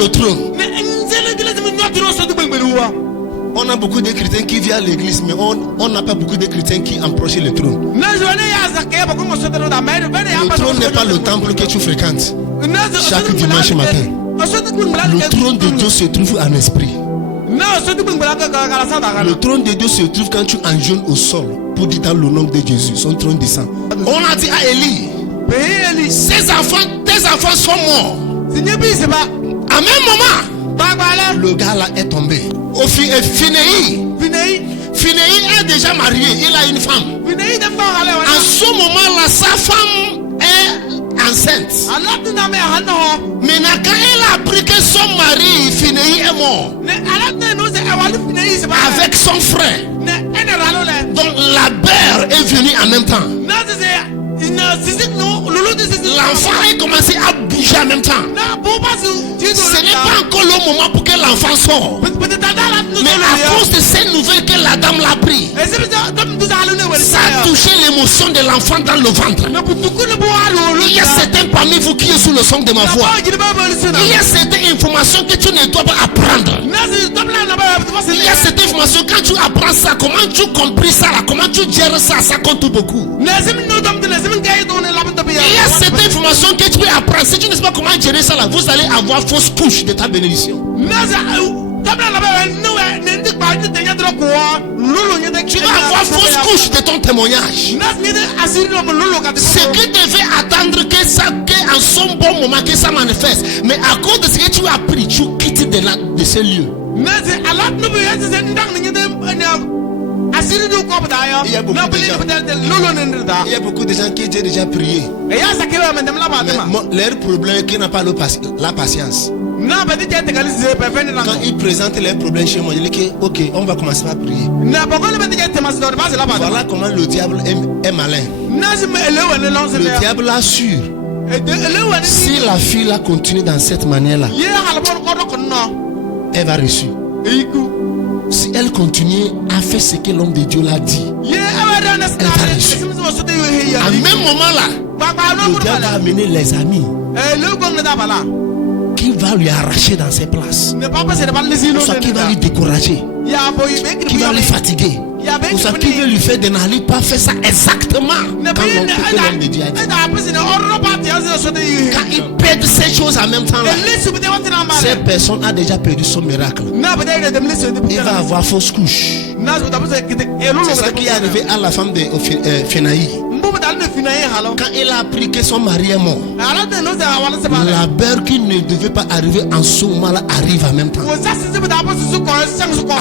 le trône. On a beaucoup de chrétiens qui viennent à l'église, mais on n'a pas beaucoup de chrétiens qui approchent le trône. Le trône n'est pas le temple que tu fréquentes chaque dimanche matin. Le trône de Dieu se trouve en esprit. Le trône de Dieu se trouve quand tu enjeunes au sol pour dire dans le nom de Jésus, son trône descend. On a dit à Élie, tes enfants sont morts. À même moment, le gars là est tombé. Phinéi est déjà marié, il a une femme. En ce moment là, sa femme est enceinte. Maintenant quand elle a appris que son mari Phinéi est mort avec son frère, donc la mère est venue en même temps. L'enfant a commencé à bouger en même temps. Ce n'est pas encore le moment pour que l'enfant sorte. Mais à cause de ces nouvelles que la dame l'a pris, ça a touché l'émotion de l'enfant dans le ventre. Il y a certains parmi vous qui sont sous le son de ma voix. Il y a certaines informations que tu ne dois pas apprendre. Il y a certaines informations, quand tu apprends ça, comment tu compris ça là, comment tu gères ça, ça compte beaucoup. Il y a certaines informations que tu peux apprendre. Si tu ne sais pas comment gérer ça là, vous allez avoir fausse couche de ta bénédiction. Tu vas avoir fausse couche de ton témoignage. Ce qui devait attendre que ça, qu'en son bon moment que ça manifeste, mais à cause de ce que tu as appris, tu quittes de ce lieu. Il y a beaucoup de gens qui ont déjà prié. Leur problème est qu'ils n'ont pas la patience. Quand ils présentent leurs problèmes chez moi, je dis ok, on va commencer à prier. Voilà comment le diable est malin. Le diable assure. Si la fille là continue dans cette manière là, elle va réussir. Si elle continue à faire ce que l'homme de Dieu l'a dit, elle va réussir. À même moment là, le diable va amener les amis qui va lui arracher dans ses places, soit qui va lui décourager, qui va lui fatiguer, ou soit qui veut lui faire de n'aller pas faire ça exactement quand l'homme de Dieu a dit. Quand il perd ces choses en même temps là, cette personne a déjà perdu son miracle. Il va avoir fausse couche. C'est ça qui est arrivé à la femme de Phinéi. Quand elle a appris que son mari est mort, la beurre qui ne devait pas arriver en ce moment là arrive en même temps.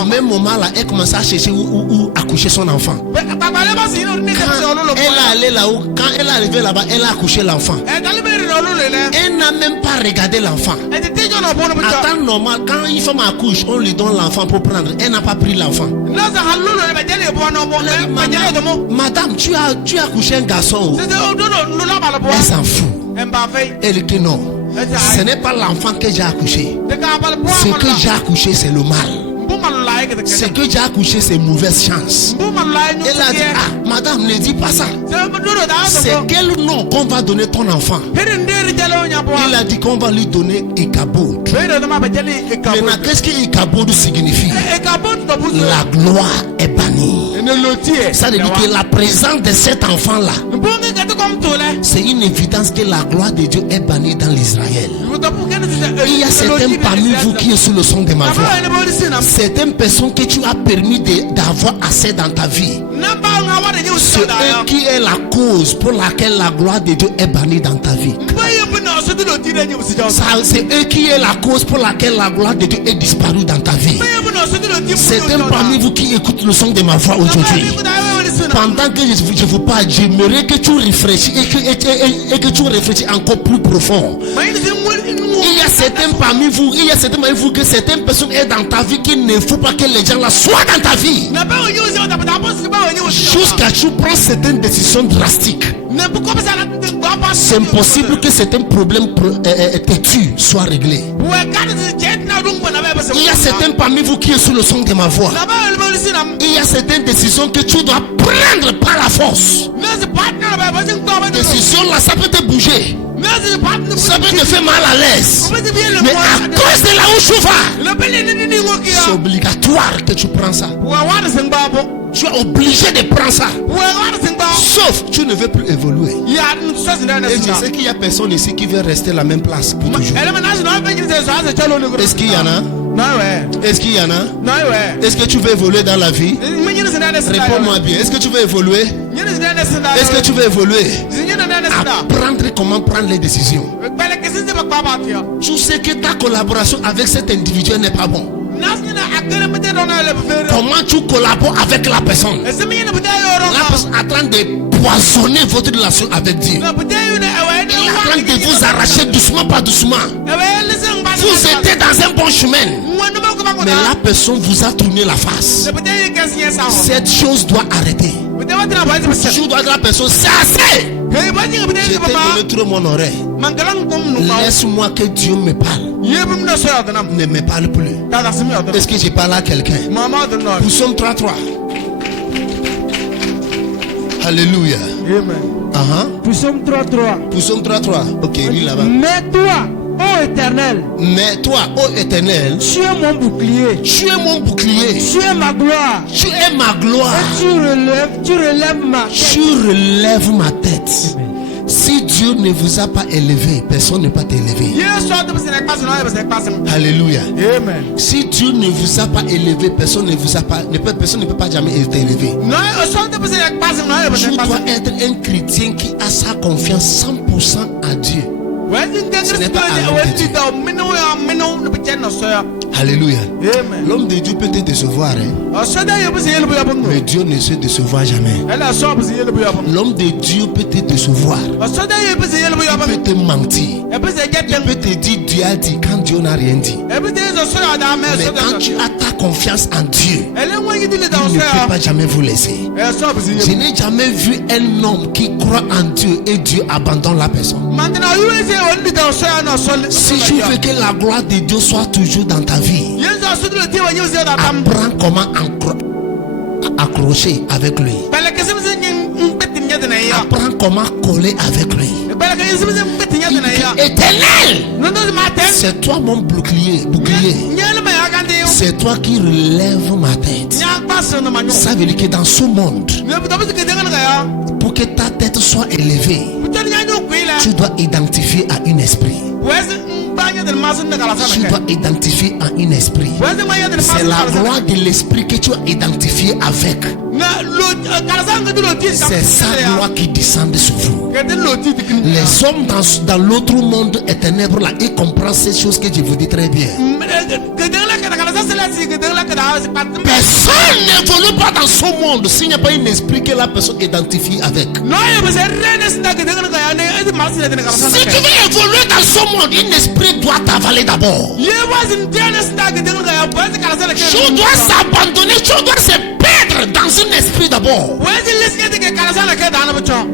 En même moment là, elle commence à chercher où accoucher son enfant. Quand elle est allée là-haut, quand elle est arrivée là-bas, elle a accouché l'enfant. Elle n'a même pas regardé l'enfant. À temps normal, quand une femme accouche, on lui donne l'enfant pour prendre. Elle n'a pas pris l'enfant. Madame, tu as accouché un garçon. Elle s'en fout. Elle dit non. Ce n'est pas l'enfant que j'ai accouché. Ce que j'ai accouché, c'est le mal. Ce que j'ai accouché, c'est mauvaise chance. Elle a dit, ah, madame, ne dis pas ça. C'est quel nom qu'on va donner ton enfant? Il a dit qu'on va lui donner Ichabod. Maintenant, qu'est-ce que Ichabod signifie? La gloire est bannie. Ça veut dire que la présence de cet enfant-là, c'est une évidence que la gloire de Dieu est bannie dans l'Israël. Il y a certains parmi vous qui sont sous le son de ma voix. Certaines personnes que tu as permis d'avoir assez dans ta vie, c'est eux qui est la cause pour laquelle la gloire de Dieu est bannie dans ta vie. C'est eux qui est la cause pour laquelle la gloire de Dieu est disparue dans ta vie. Certains parmi vous qui écoutent le son de ma voix aujourd'hui, pendant que je vous parle, j'aimerais que tu réfléchis et que tu réfléchis encore plus profond. Il y a certains parmi vous, que certaines personnes sont dans ta vie qu'il ne faut pas que les gens là soient dans ta vie. Jusqu'à ce que tu prends certaines décisions drastiques. C'est impossible que certains problèmes têtus soient réglés. Il y a certains parmi vous qui sont sous le son de ma voix. Il y a certaines décisions que tu dois prendre par la force. Décision là, ça peut te bouger. Ça peut te faire mal à l'aise. Mais à cause de tu vas, c'est obligatoire que tu prends ça. Tu es obligé de prendre ça. Sauf tu ne veux plus évoluer. Et je sais qu'il y a personne ici qui veut rester la même place pour toujours. Est-ce qu'il y en a? Est-ce qu'il y en a? Est-ce que tu veux évoluer dans la vie? Réponds-moi bien. Est-ce que tu veux évoluer? Est-ce que tu veux évoluer? Apprendre comment prendre les décisions. Tu sais que ta collaboration avec cet individu n'est pas bon. Comment tu collabores avec la personne? La personne est en train de poisonner votre relation avec Dieu. Il est en train de vous arracher doucement, pas doucement. Vous étiez dans un bon chemin, mais la personne vous a tourné la face. Cette chose doit arrêter. Je dois dire à la personne, c'est assez. Je t'ai donné trop mon oreille. Laisse-moi que Dieu me parle. Ne me parle plus. Est-ce que je parle à quelqu'un? Psaume 3:3. Alléluia. Psaume 3:3. Psaume 3:3. Ok, lis là-bas. Mais toi, ô Éternel, ô Éternel, tu es mon bouclier. Tu es mon bouclier. Tu es ma gloire. Tu es ma gloire. Et tu relèves ma tête. Tu relèves ma tête. Si Dieu ne vous a pas élevé, personne ne peut t'élever. Alléluia. Amen. Si Dieu ne vous a pas élevé, personne ne peut pas jamais t'élever. Tu dois être un chrétien qui a sa confiance 100% à Dieu. Ce n'est pas à Dieu. Alléluia. L'homme de Dieu peut te décevoir, mais Dieu ne se décevra jamais. L'homme de Dieu peut te décevoir. Il peut te mentir. Il peut te dire Dieu a dit quand Dieu n'a rien dit. Mais quand tu as ta confiance en Dieu, il ne peut pas jamais vous laisser. Je n'ai jamais vu un homme qui croit en Dieu et Dieu abandonne la personne. Si tu veux que la gloire de Dieu soit toujours dans ta vie, apprends comment accrocher avec lui. Apprends comment coller avec lui. Éternel, c'est toi mon bouclier. C'est toi qui relèves ma tête. Ça veut dire que dans ce monde, pour que ta tête soit élevée, tu dois identifier à un esprit. Tu dois identifier à un esprit. C'est la gloire de l'esprit que tu as identifié avec. C'est sa gloire qui descend sur vous. Les hommes dans l'autre monde est ténèbres là, ils comprennent ces choses que je vous dis très bien. Personne n'évolue pas dans ce monde s'il n'y a pas un esprit que la personne identifie avec. Si tu veux évoluer dans ce monde, un esprit doit t'avaler d'abord. Tu dois s'abandonner, tu dois se perdre dans un esprit d'abord.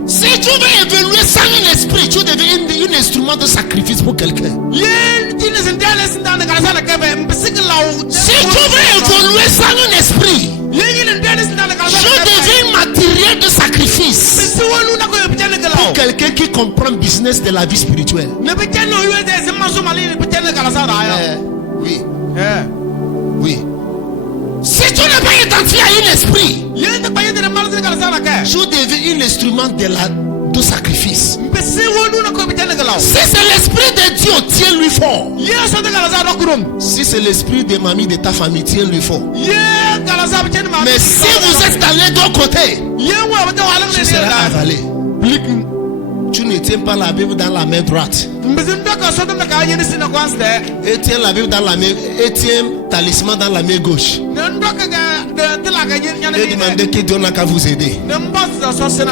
Si tu veux évoluer sans un esprit, tu deviens un instrument de sacrifice pour quelqu'un. Si tu veux évoluer sans un esprit, tu deviens matériel de sacrifice pour quelqu'un qui comprend le business de la vie spirituelle. Oui. Oui. Si tu n'es pas identifié à un esprit, tu deviens un instrument de sacrifice. Si c'est l'esprit de Dieu, tiens-lui fort. Si c'est l'esprit de mamie de ta famille, tiens-lui fort. Mais si vous êtes dans les deux côtés, tu seras avalé. Tu ne tiens pas la Bible dans la main droite et tiens la Bible dans la main et tiens talisman dans la main gauche et demandez que Dieu n'a qu'à vous aider.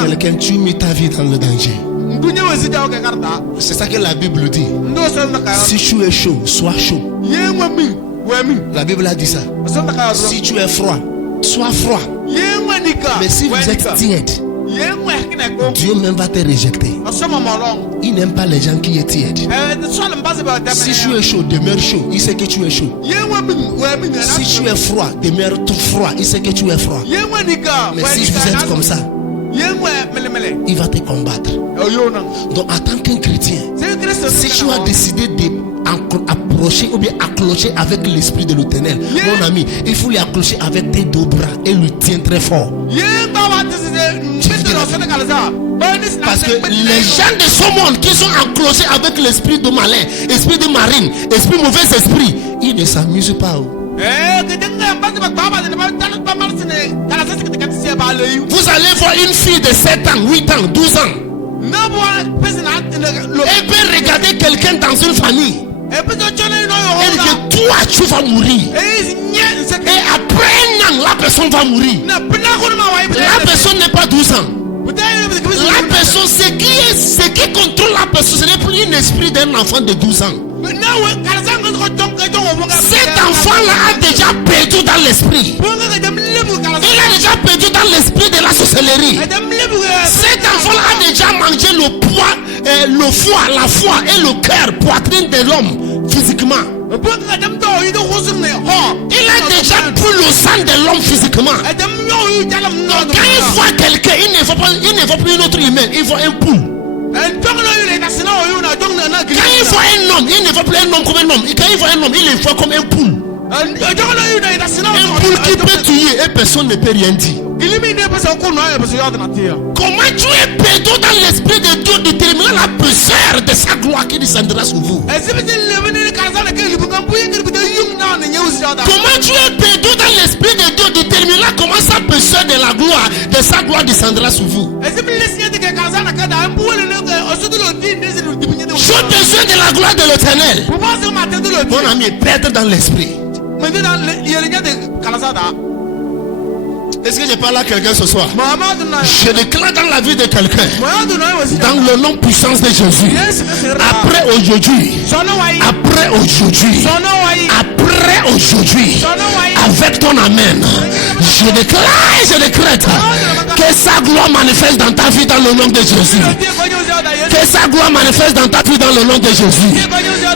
Quelqu'un, tu mets ta vie dans le danger. C'est ça que la Bible dit. Si tu es chaud, sois chaud. La Bible a dit ça. Si tu es froid, sois froid. Mais si vous êtes tiède, Dieu même va te rejeter. Il n'aime pas les gens qui sont tièdes. Si tu es chaud, demeure chaud. Il sait que tu es chaud. Si tu es froid, demeure tout froid. Il sait que tu es froid. Mais si vous êtes comme ça, il va te combattre. Donc en tant qu'un chrétien, si tu as décidé approcher ou bien accrocher avec l'esprit de l'Éternel, mon ami, il faut lui accrocher avec tes deux bras et lui tiens très fort. Parce que les gens de ce monde qui sont accrochés avec l'esprit de malin, esprit de marine, esprit mauvais esprit, ils ne s'amusent pas. Vous allez voir une fille de 7 ans, 8 ans, 12 ans. Elle peut regarder quelqu'un dans une famille. Elle dit que toi tu vas mourir. Et après un an, la personne va mourir. La personne n'est pas 12 ans. La personne, ce qui contrôle la personne, ce n'est plus un esprit d'un enfant de 12 ans. Cet enfant-là a déjà perdu dans l'esprit. Il a déjà perdu dans l'esprit de la sorcellerie. Cet enfant-là a déjà mangé le foie, la foi et le cœur, poitrine de l'homme physiquement. Il a déjà pris le sang de l'homme physiquement. Donc quand il voit quelqu'un, il ne voit plus une autre humain, il voit un poule. Quand il voit un homme, il ne voit plus un homme comme un homme. Quand il voit un homme, il le voit comme un poule. Un poule qui peut tuer et personne ne peut rien dire. Comment tu es perdu dans l'esprit de Dieu, déterminant la peseur de sa gloire qui descendra sur vous? Comment tu es perdu dans l'esprit de Dieu, déterminant comment sa peseur de la gloire, de sa gloire descendra sur vous? J'ai besoin de la gloire de l'Éternel. Mon ami, perdre dans l'esprit. Est-ce que je parle à quelqu'un ce soir? Je déclare dans la vie de quelqu'un, dans le nom puissant de Jésus, après aujourd'hui, avec ton amen, je déclare et je décrète que sa gloire manifeste dans ta vie dans le nom de Jésus. Que sa gloire manifeste dans ta vie dans le nom de Jésus.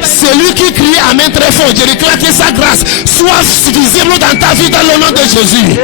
Celui qui crie amen très fort, je déclare que sa grâce soit visible dans ta vie dans le nom de Jésus.